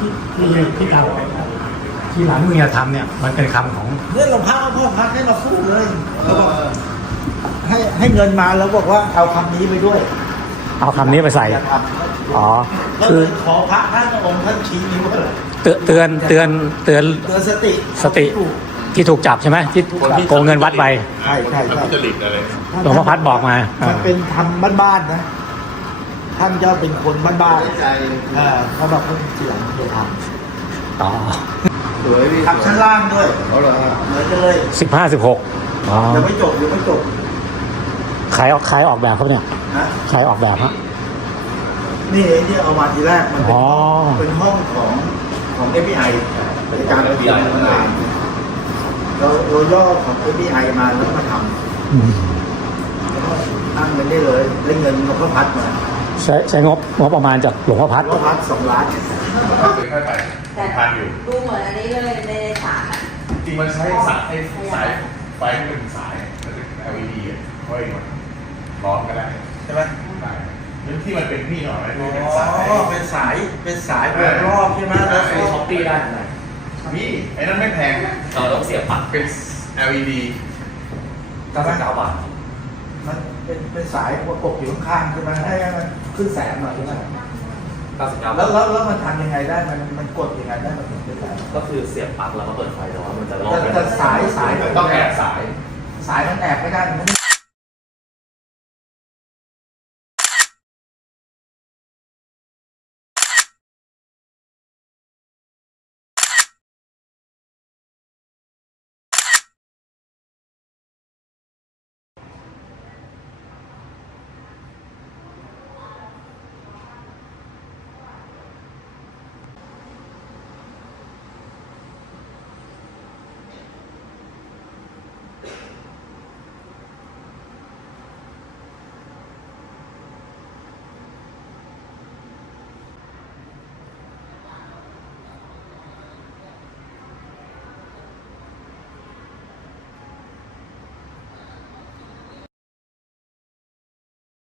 ที่ทำที่หลานมึงจะทำเนี่ยมันเป็นคำของเนี่ยเราพักพ่อพักให้เราพูดเลยเราบอกให้เงินมาแล้วบอกว่าเอาคำนี้ไปด้วยเอาคำนี้ไปใส่อย่าทำอ๋อแล้วคือขอพระท่านองค์ท่านชี้นิ้วเลยเตือนสติสติที่ถูกจับใช่ไหมที่โกงเงินวัดไปใช่ใช่ทุจริตอะไรหลวงพ่อพัดบอกมามันเป็นทำบ้านๆนะท่านจะเป็นคนบ้านๆเขาบอกว่าเสียงจะทอ๋อสวยพี่ำทำชั้นล่างด้วยเขาเหรอฮะเหมือนกันเลย 15-16อ๋อยังไม่จบยังไม่จบใครออกแบบครับเนี่ยนะใครออกแบบครับนี่ที่เอามาทีแรกมันอ๋อเป็นห้องของ FBI ในการเตรียมงานเราย่อของ FBI มาแล้วมาทอืมำแล้วก็ตั้งมันได้เลยได้เงินหลวงพ่อพัดมาใช้งบประมาณจากหลวงพ่อพัดหลวงพ่อพัด2 ล้านเคยค่อยไปแต่ทานอยู่ดูเหมือนอันนี้เลยในสารอะจริงมันใช้สายไฟที่เป็นสาย LED อ่ะเพราะเองมันร้อนก็ได้ใช่ไหมได้หรือที่มันเป็นนี่หน่อยที่เป็นสายเป็นสายวนรอบใช่ไหมแล้วไอ้ช้อปปี้ได้ไหมพี่ไอ้นั่นไม่แพงเราต้องเสียบปลั๊กเป็น LED 99 บาทมันเป็นสายประกบอยู่ข้างๆใช่ไหมให้มันขึ้นแสงหน่อยใช่ไหม 99 แล้วมันทำยังไงได้มันกดยังไงได้มันถึงเป็นแสงก็คือเสียบปลั๊กแล้วก็เปิดไฟแต่ว่ามันจะลอกแต่สายต้องแอบสายสายมันแอบไม่ได้มันไม่